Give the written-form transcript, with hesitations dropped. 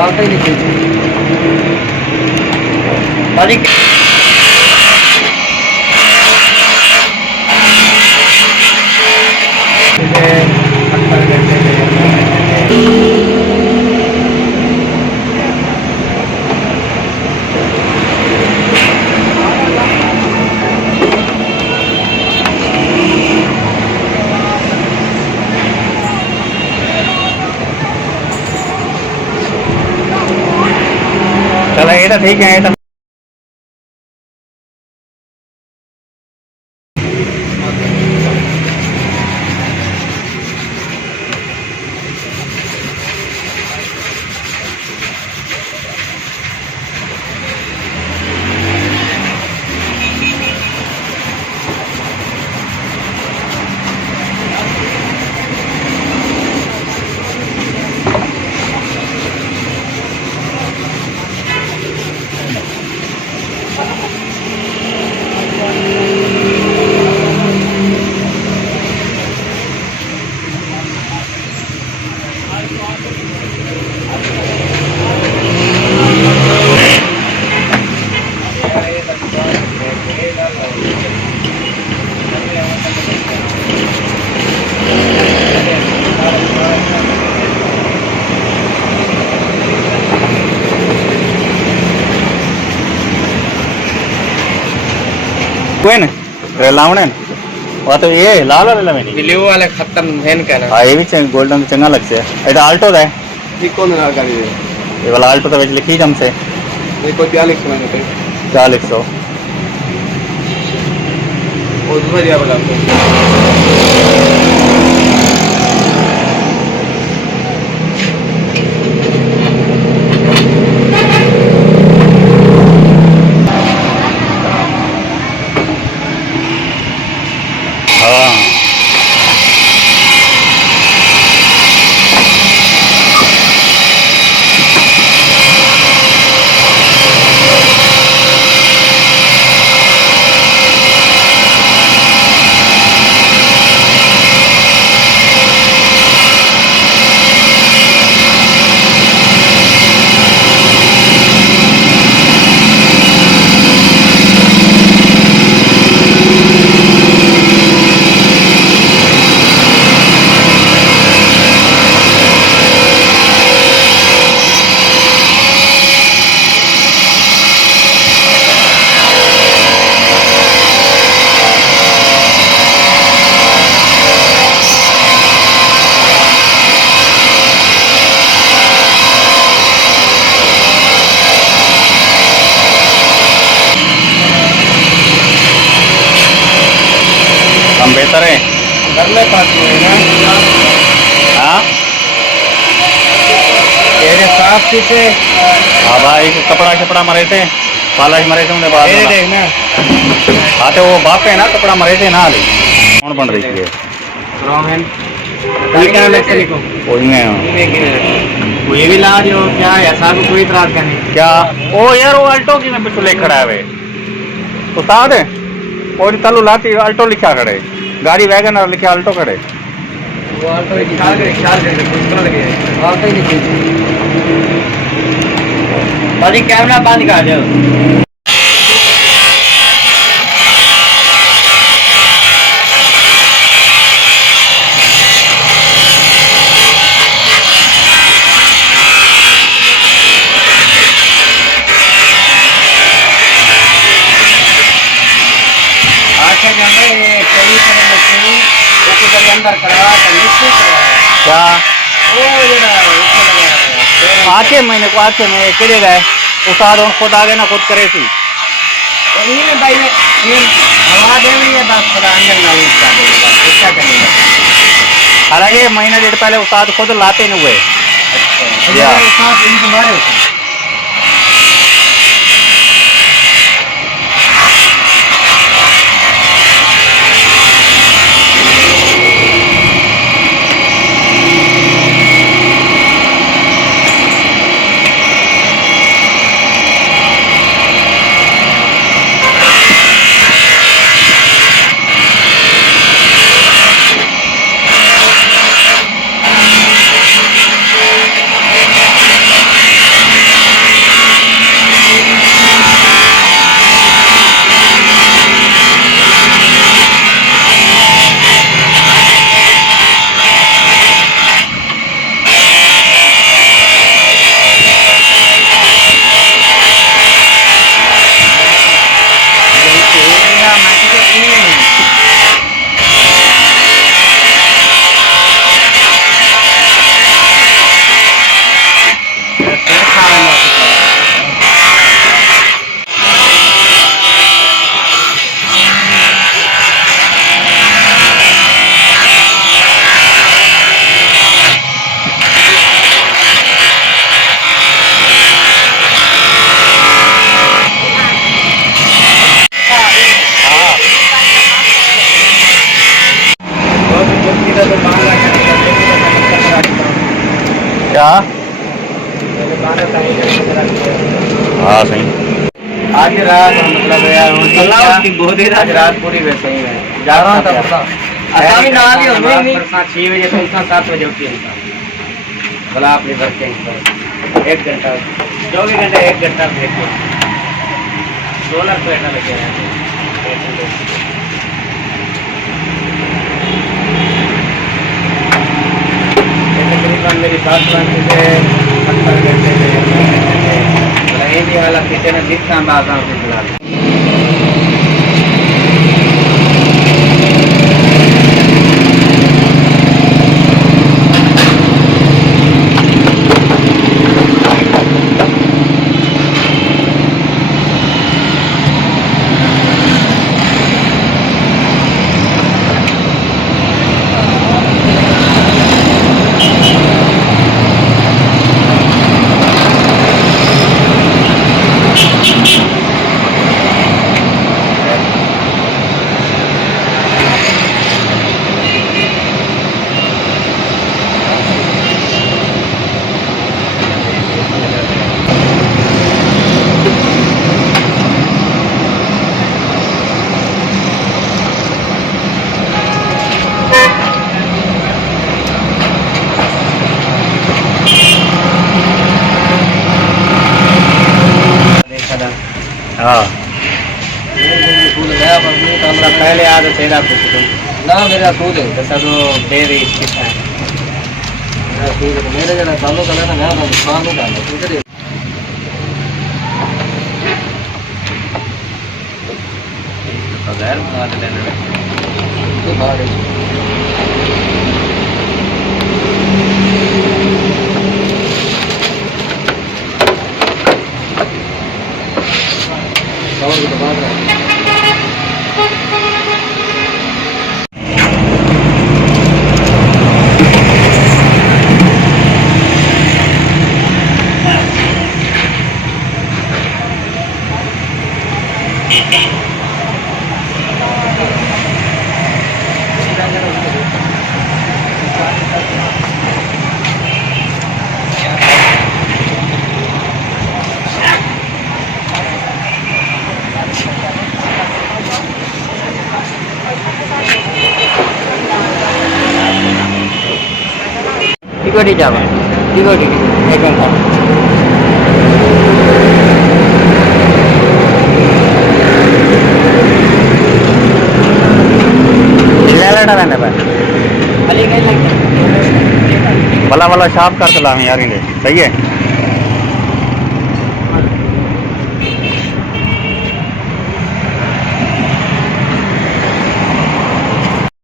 वाकई नहीं भाजी। चलो ये तो ठीक है, ये तो कोई ना लावणे तो ये लाल वाला में ब्लू वाले खत्म है ना कहना। हाँ ये भी गोल्डन चंगा लगता है। ये तो आल्टो है, ये कौन ना गाड़ी है? ये वाला आल्टो तो बेच लिखी हमसे ये कोई 42 मैंने पे 40 और बढ़िया वाला हाँ। हम बेहतर है घर में पाती है ना। हाँ ये साफ से हाँ भाई कपड़ा कपड़ा मरे थे पालश मरे थे उन्हें बाद ये में। देखना हाँ तो वो बाप है ना कपड़ा मरे थे ना हाली कौन बन रही है रोहन क्या लेते को कोई नहीं कोई भी ला रही हो क्या ऐसा को कोई इतराज का नहीं। क्या ओ यार वो अल्टो की मैं पिछले खड़ा है वे उस्ताद है और तलू लाती अल्टो लिखा खड़े गाड़ी वैगन और लिखा अल्टो खड़े वो ऑटो ख्याल कर दूसरा लगे वाकई नहीं भाजी। कैमरा बंद कर दो। अंदर करवा क्या आके मैंने को आके मैं अकेले गए उस्ताद खुद आ गए ना खुद करे थी भाई हवा दे रही है बस थोड़ा अंदर ना क्या करेंगे। हालांकि महीना डेढ़ पहले उस्ताद खुद लाते नहीं हुए। हाँ सही। आज रात मतलब यार आज रात पूरी वैसे ही है जा रहा था असा भी ना भी होंगे नहीं 6 बजे से 7 बजे उठी भला अपने घर के 1 घंटा 24 घंटे 1 घंटा ब्रेक है 16 रुपये लगे हैं तकरीबन मेरी 7 घंटे से 70 घंटे में ये भी वाला किसी ने 20 काम बात से बुला हाँ पहले याद है तेरा कुछ ना मेरा दूध है तो सब डेयरी है मेरे जरा चालू कर ना मैं दुकान को डाल ठीक है हजार बना देना तो बाहर और तो बात है टिकट जावा टिकट एक घंटा भला भला शाप कर चला यार सही है।